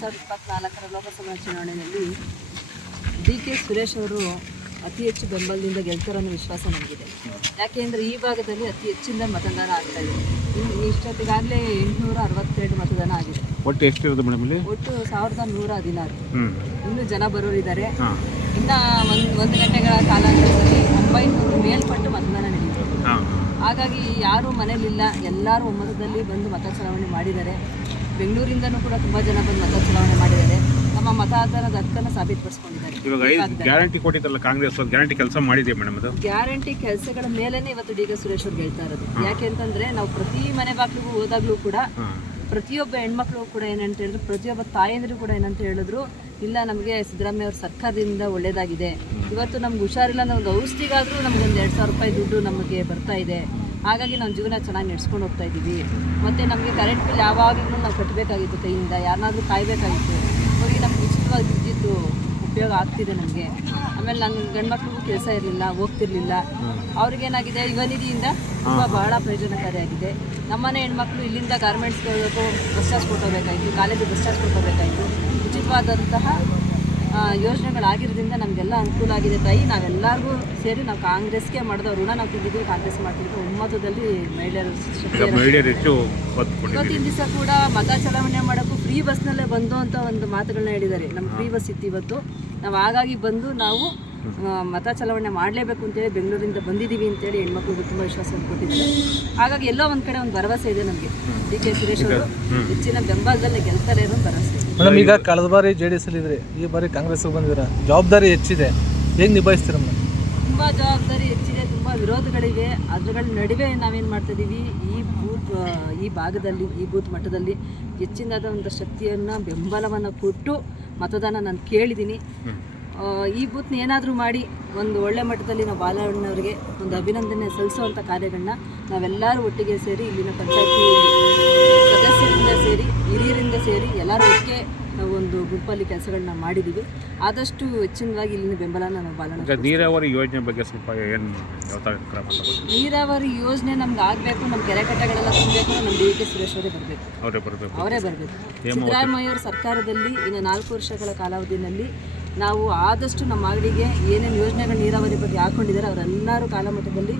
2024 ಲೋಕಸಭಾ ಚುನಾವಣೆಯಲ್ಲಿ ಡಿ.ಕೆ. ಸುರೇಶ್ ಅವರು ಅತಿ ಹೆಚ್ಚು ಬೆಂಬಲದಿಂದ ಗೆಲ್ತಾರನ್ನೋ ವಿಶ್ವಾಸ ನಮಗಿದೆ. ಯಾಕೆಂದರೆ ಈ ಭಾಗದಲ್ಲಿ ಅತಿ ಹೆಚ್ಚಿನ ಮತದಾನ ಆಗ್ತಾ ಇದೆ. ಇಷ್ಟೊತ್ತಿಗಾಗಲೇ 862 ಮತದಾನ ಆಗಿದೆ. ಒಟ್ಟು ಎಷ್ಟಿರೋದು ಮೇಡಮ್ ಇಲ್ಲಿ? ಒಟ್ಟು 1116. ಇನ್ನೂ ಜನ ಬರೋರಿದ್ದಾರೆ. ಇನ್ನು ಒಂದು ಗಂಟೆಗಳ ಕಾಲಾಂತರದಲ್ಲಿ 900 ಮೇಲ್ಪಟ್ಟು ಮತದಾನ ನಡೆಯುತ್ತೆ. ಹಾಗಾಗಿ ಯಾರೂ ಮನೇಲಿಲ್ಲ, ಎಲ್ಲರೂ ಒಮ್ಮತದಲ್ಲಿ ಬಂದು ಮತ ಚಲಾವಣೆ ಮಾಡಿದ್ದಾರೆ. ಬೆಂಗಳೂರಿಂದನೂ ಕೂಡ ತುಂಬ ಜನ ಬಂದು ಮತ ಚಲಾವಣೆ ಮಾಡಿದ್ದಾರೆ. ನಮ್ಮ ಮತದಾನದ ಹಕ್ಕನ್ನು ಸಾಬೀತುಪಡಿಸ್ಕೊಂಡಿದ್ದಾರೆ. ಇವಾಗ ಗ್ಯಾರಂಟಿ ಕೊಟ್ಟಿದ್ದಲ್ಲ ಕಾಂಗ್ರೆಸ್, ಗ್ಯಾರಂಟಿ ಕೆಲಸ ಮಾಡಿದೆ ಮೇಡಮ್. ಅದು ಗ್ಯಾರಂಟಿ ಕೆಲಸಗಳ ಮೇಲೇನೆ ಇವತ್ತು ಡಿ.ಕೆ. ಸುರೇಶ್ ಅವ್ರು ಗೆಲ್ತಾ ಇರೋದು. ಯಾಕೆ ಅಂತಂದ್ರೆ ನಾವು ಪ್ರತಿ ಮನೆ ಬಾಗಿಲಿಗೂ ಹೋದಾಗ್ಲೂ ಕೂಡ ಪ್ರತಿಯೊಬ್ಬ ಹೆಣ್ಮಕ್ಳು ಕೂಡ ಏನಂತ ಹೇಳಿದ್ರು, ಪ್ರತಿಯೊಬ್ಬ ತಾಯಂದಿರು ಕೂಡ ಏನಂತ ಹೇಳಿದ್ರು, ಇಲ್ಲ ನಮಗೆ ಸಿದ್ದರಾಮಯ್ಯ ಅವ್ರ ಸರ್ಕಾರದಿಂದ ಒಳ್ಳೇದಾಗಿದೆ. ಇವತ್ತು ನಮ್ಗೆ ಹುಷಾರಿಲ್ಲ, ಒಂದು ಔಷಧಿಗಾದರೂ ನಮಗೊಂದು 2000 ರೂಪಾಯಿ ದುಡ್ಡು ನಮಗೆ ಬರ್ತಾ ಇದೆ. ಹಾಗಾಗಿ ನಾವು ಜೀವನ ಚೆನ್ನಾಗಿ ನಡೆಸ್ಕೊಂಡು ಹೋಗ್ತಾ ಇದ್ದೀವಿ. ಮತ್ತು ನಮಗೆ ಕರೆಂಟ್ ಬಿಲ್ ಯಾವಾಗಲೂ ನಾವು ಕಟ್ಟಬೇಕಾಗಿತ್ತು, ಕೈಯಿಂದ ಯಾರನ್ನಾದ್ರೂ ಕಾಯಬೇಕಾಗಿತ್ತು. ಅವರಿಗೆ ನಮ್ಗೆ ಉಚಿತವಾಗಿ ವಿದ್ಯುತ್ತು ಉಪಯೋಗ ಆಗ್ತಿದೆ ನಮಗೆ. ಆಮೇಲೆ ನನ್ನ ಗಂಡ್ಮಕ್ಳಿಗೂ ಕೆಲಸ ಇರಲಿಲ್ಲ, ಹೋಗ್ತಿರ್ಲಿಲ್ಲ. ಅವ್ರಿಗೇನಾಗಿದೆ, ಯುವ ನಿಧಿಯಿಂದ ತುಂಬ ಬಹಳ ಪ್ರಯೋಜನಕಾರಿಯಾಗಿದೆ. ನಮ್ಮನೆ ಹೆಣ್ಮಕ್ಳು ಇಲ್ಲಿಂದ ಗಾರ್ಮೆಂಟ್ಸ್ಗೆ ಹೋಗಬೇಕು, ಬಸ್ ಚಾರ್ಜ್ ಕೊಟ್ಟೋಗ್ಬೇಕಾಯಿತು, ಕಾಲೇಜಿಗೆ ಬಸ್ ಚಾರ್ಜ್ ಕೊಟ್ಟೋಗ್ಬೇಕಾಯಿತು. ಉಚಿತವಾದಂತಹ ಯೋಜನೆಗಳಾಗಿರೋದ್ರಿಂದ ನಮಗೆಲ್ಲ ಅನುಕೂಲ ಆಗಿದೆ. ತಾಯಿ ನಾವೆಲ್ಲರಿಗೂ ಸೇರಿ ನಾವು ಕಾಂಗ್ರೆಸ್ಗೆ ಮಾಡಿದ ಋಣ ನಾವು ತಿಂದಿದ್ದೀವಿ, ಕಾಂಗ್ರೆಸ್ ಮಾಡ್ತಿದ್ದೀವಿ. ಒಮ್ಮತದಲ್ಲಿ ಮಹಿಳೆಯರು ಇವತ್ತಿನ ದಿವಸ ಕೂಡ ಮತ ಚಲಾವಣೆ ಮಾಡೋಕ್ಕೂ ಫ್ರೀ ಬಸ್ನಲ್ಲೇ ಬಂದು ಅಂತ ಒಂದು ಮಾತುಗಳನ್ನ ಹೇಳಿದ್ದಾರೆ. ನಮ್ಮ ಫ್ರೀ ಬಸ್ ಇತ್ತು ಇವತ್ತು. ನಾವು ಹಾಗಾಗಿ ಬಂದು ನಾವು ಮತ ಚಲಾವಣೆ ಮಾಡಲೇಬೇಕು ಅಂತೇಳಿ ಬೆಂಗಳೂರಿಂದ ಬಂದಿದ್ದೀವಿ ಅಂತೇಳಿ ಹೆಣ್ಮಕ್ಳಿಗೆ ತುಂಬ ವಿಶ್ವಾಸವನ್ನು ಕೊಟ್ಟಿದ್ದಾರೆ. ಹಾಗಾಗಿ ಎಲ್ಲೋ ಒಂದು ಕಡೆ ಒಂದು ಭರವಸೆ ಇದೆ ನಮಗೆ. ಡಿ.ಕೆ. ಸುರೇಶ್ ಅವರು ಹೆಚ್ಚಿನ ಬೆಂಬಲದಲ್ಲಿ ಗೆಲ್ತಾರೆ ಅನ್ನೋ ಭರವಸೆ. ಮೇಡಮ್, ಈಗ ಕಳೆದ ಬಾರಿ JDS ಇದ್ರೆ, ಈ ಬಾರಿ ಕಾಂಗ್ರೆಸ್ ಬಂದಿದ್ದೀರಾ, ಜವಾಬ್ದಾರಿ ಹೆಚ್ಚಿದೆ, ಹೇಗೆ ನಿಭಾಯಿಸ್ತೀರ ಮೇಡಮ್? ತುಂಬ ಜವಾಬ್ದಾರಿ ಹೆಚ್ಚಿದೆ, ತುಂಬ ವಿರೋಧಗಳಿವೆ. ಅದ್ರಗಳ ನಡುವೆ ನಾವೇನು ಮಾಡ್ತಾಯಿದ್ದೀವಿ, ಈ ಭಾಗದಲ್ಲಿ, ಈ ಬೂತ್ ಮಟ್ಟದಲ್ಲಿ ಹೆಚ್ಚಿನದಾದ ಒಂದು ಶಕ್ತಿಯನ್ನು, ಬೆಂಬಲವನ್ನು ಕೊಟ್ಟು ಮತದಾನ ನಾನು ಕೇಳಿದ್ದೀನಿ. ಈ ಬೂತ್ನ ಏನಾದರೂ ಮಾಡಿ ಒಂದು ಒಳ್ಳೆ ಮಟ್ಟದಲ್ಲಿ ನಾವು ಬಾಲಣ್ಣವರಿಗೆ ಒಂದು ಅಭಿನಂದನೆ ಸಲ್ಲಿಸುವಂಥ ಕಾರ್ಯಗಳನ್ನ ನಾವೆಲ್ಲರೂ ಒಟ್ಟಿಗೆ ಸೇರಿ, ಇಲ್ಲಿನ ಪಂಚಾಯತಿ ಸದಸ್ಯರಿಂದ ಸೇರಿ, ಹಿರಿಯರಿಂದ ಸೇರಿ ಎಲ್ಲರೂ ಒಟ್ಟಿಗೆ ನಾವು ಒಂದು ಗುಂಪಲ್ಲಿ ಕೆಲಸಗಳನ್ನ ಮಾಡಿದ್ದೀವಿ. ಆದಷ್ಟು ಹೆಚ್ಚಿನದಾಗಿ ಇಲ್ಲಿನ ಬೆಂಬಲನ ನಾವು ಬಾಲಣ್ಣ. ನೀರಾವರಿ ಯೋಜನೆ ಬಗ್ಗೆ ಸ್ವಲ್ಪ ನೀರಾವರಿ ಯೋಜನೆ ನಮ್ಗೆ ಆಗಬೇಕು, ನಮ್ಮ ಕೆರೆ ಕಟ್ಟೆಗಳೆಲ್ಲ ತುಂಬಬೇಕು, ನಮ್ಮ ಡಿ.ಕೆ. ಸುರೇಶ್ ಅವರೇ ಬರಬೇಕು. ಸಿದ್ದರಾಮಯ್ಯ ಅವರ ಸರ್ಕಾರದಲ್ಲಿ ಇನ್ನು 4 ವರ್ಷಗಳ ಕಾಲಾವಧಿಯಲ್ಲಿ ನಾವು ಆದಷ್ಟು ನಮ್ಮ ಅಂಗಡಿಗೆ ಏನೇನು ಯೋಜನೆಗಳು ನೀರಾವರಿ ಬಗ್ಗೆ ಹಾಕೊಂಡಿದ್ದಾರೆ ಅವರೆಲ್ಲರೂ ಕಾಲಮಟ್ಟದಲ್ಲಿ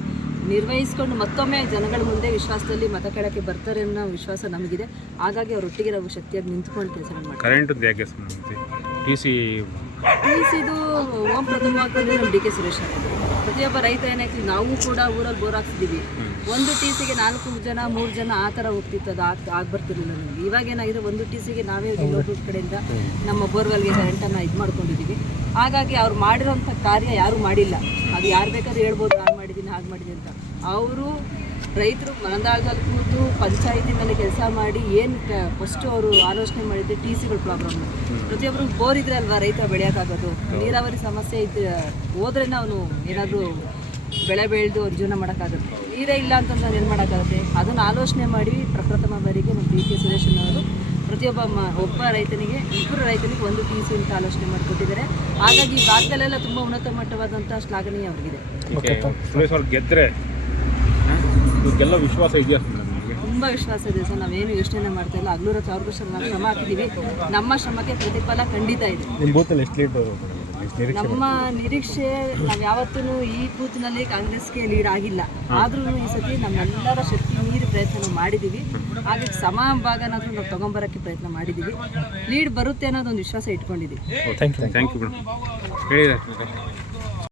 ನಿರ್ವಹಿಸ್ಕೊಂಡು ಮತ್ತೊಮ್ಮೆ ಜನಗಳ ಮುಂದೆ ವಿಶ್ವಾಸದಲ್ಲಿ ಮತ ಕೇಳಕ್ಕೆ ಬರ್ತಾರೆ ಅನ್ನೋ ವಿಶ್ವಾಸ ನಮಗಿದೆ. ಹಾಗಾಗಿ ಅವರೊಟ್ಟಿಗೆ ನಾವು ಶಕ್ತಿಯಾಗಿ ನಿಂತ್ಕೊಂಡು ಕೆಲಸಗಳು ಮಾಡ್ತೀವಿ. ಟಿಸಿದು ಓಂ ಪ್ರಥಮವಾಗಿ ನಮ್ಮ ಡಿ.ಕೆ. ಸುರೇಶ್ ಅವರು. ಪ್ರತಿಯೊಬ್ಬ ರೈತ ಏನಾಯ್ತು, ನಾವು ಕೂಡ ಊರಲ್ಲಿ ಬೋರ್ ಹಾಕ್ತಿದ್ದೀವಿ. ಒಂದು ಟಿಸಿಗೆ 4 ಜನ 3 ಜನ ಆ ಥರ ಹೋಗ್ತಿತ್ತು, ಅದು ಆಗ್ಬರ್ತಿರ್ಲಿಲ್ಲ ನಮಗೆ. ಇವಾಗ ಏನಾಗಿದೆ, ಒಂದು ಟಿಸಿಗೆ ನಾವೇ ಇನ್ನೊಬ್ಬರ ಕಡೆಯಿಂದ ನಮ್ಮ ಬೋರ್ವೆಲ್ಗೆ ಕರೆಂಟನ್ನು ಇದು ಮಾಡ್ಕೊಂಡಿದ್ದೀವಿ. ಹಾಗಾಗಿ ಅವ್ರು ಮಾಡಿರೋಂಥ ಕಾರ್ಯ ಯಾರೂ ಮಾಡಿಲ್ಲ. ಅದು ಯಾರು ಬೇಕಾದ್ರೂ ಹೇಳ್ಬೋದು, ನಾನು ಮಾಡಿದ್ದೀನಿ, ಹಾಗೆ ಮಾಡಿದ್ದೀನಿ ಅಂತ. ಅವರು ರೈತರು ಮನದಾಳದಲ್ಲಿ ಕೂತು ಪಂಚಾಯತಿನಲ್ಲಿ ಕೆಲಸ ಮಾಡಿ ಏನು ಫಸ್ಟು ಅವರು ಆಲೋಚನೆ ಮಾಡಿದ್ದೆ ಟಿಸಿಗಳ ಪ್ರಾಬ್ಲಮ್ಮು. ಪ್ರತಿಯೊಬ್ಬರು ಬೋರ್ ಇದ್ರೆ ಅಲ್ವಾ ರೈತ ಬೆಳೆಯೋಕ್ಕಾಗೋದು. ನೀರಾವರಿ ಸಮಸ್ಯೆ ಇದ್ದು ಹೋದ್ರೆ ಅವನು ಏನಾದರೂ ಬೆಳೆ ಬೆಳೆದು ಅವ್ರು ಜೀವನ ಮಾಡೋಕ್ಕಾಗುತ್ತೆ. ನೀರೇ ಇಲ್ಲ ಅಂತಂದ್ರೆ ನಾನು ಏನು ಮಾಡೋಕ್ಕಾಗುತ್ತೆ. ಅದನ್ನು ಆಲೋಚನೆ ಮಾಡಿ ಪ್ರಪ್ರಥಮ ಬಾರಿಗೆ ನಮ್ಮ ಡಿ.ಕೆ. ಸುರೇಶನವರು ಒಬ್ಬ ರೈತನಿಗೆ 2 ರೈತನಿಗೆ 1 ಟಿಸಿ ಅಂತ ಆಲೋಚನೆ ಮಾಡಿಕೊಟ್ಟಿದ್ದಾರೆ. ಹಾಗಾಗಿ ಈ ಭಾಗದಲ್ಲೆಲ್ಲ ತುಂಬ ಉನ್ನತ ಮಟ್ಟವಾದಂಥ ಶ್ಲಾಘನೀಯ ಅವರಿಗಿದೆ. ಗೆದ್ದರೆ ವಿಶ್ವಾಸ ಇದೆಯಾ? ತುಂಬ ವಿಶ್ವಾಸ ಇದೆ ಸರ್. ನಾವೇನು ಯೋಚನೆ ಮಾಡ್ತಾ ಇಲ್ಲ. ಹಗಲು ರಾತ್ರಿ ಅವ್ರಿಗೂ ನಾವು ಶ್ರಮ ಹಾಕಿದ್ದೀವಿ. ನಮ್ಮ ಶ್ರಮಕ್ಕೆ ಪ್ರತಿಫಲ ಖಂಡಿತ ಇದೆ. ನಮ್ಮ ನಿರೀಕ್ಷೆ, ನಾವು ಯಾವತ್ತೂ ಈ ಬೂತ್ನಲ್ಲಿ ಕಾಂಗ್ರೆಸ್ಗೆ ಲೀಡ್ ಆಗಿಲ್ಲ. ಆದ್ರೂ ಈ ಸತಿ ನಮ್ಮೆಲ್ಲರ ಶಕ್ತಿ ಮೀರಿ ಪ್ರಯತ್ನ ಮಾಡಿದ್ದೀವಿ. ಹಾಗೆ ಸಮಭಾಗನಾದ್ರೂ ನಾವು ತಗೊಂಬರೋಕ್ಕೆ ಪ್ರಯತ್ನ ಮಾಡಿದ್ದೀವಿ. ಲೀಡ್ ಬರುತ್ತೆ ಅನ್ನೋದೊಂದು ವಿಶ್ವಾಸ ಇಟ್ಕೊಂಡಿದ್ದೀವಿ. Thank you madam.